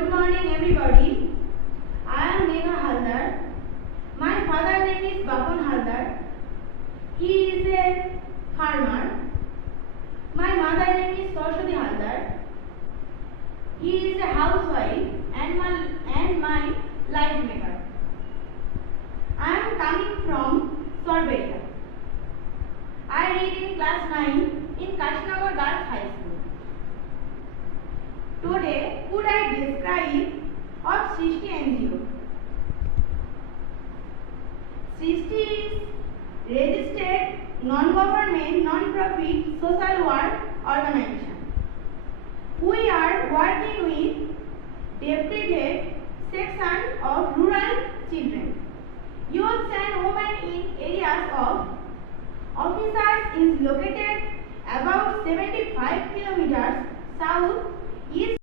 Good morning everybody. I am Megha Haldar. My father name is Bapan Haldar. He is a farmer. My mother name is Saraswati Haldar. He is a housewife and my life maker. I am coming from Sorberia. I read in class 9 in Kashinagar Girls High School. Today, could I describe of Srishti NGO? Srishti is registered non-government, non-profit social work organization. We are working with deprived section of rural children. Youth and women in areas of officers is located about 75 kilometers south east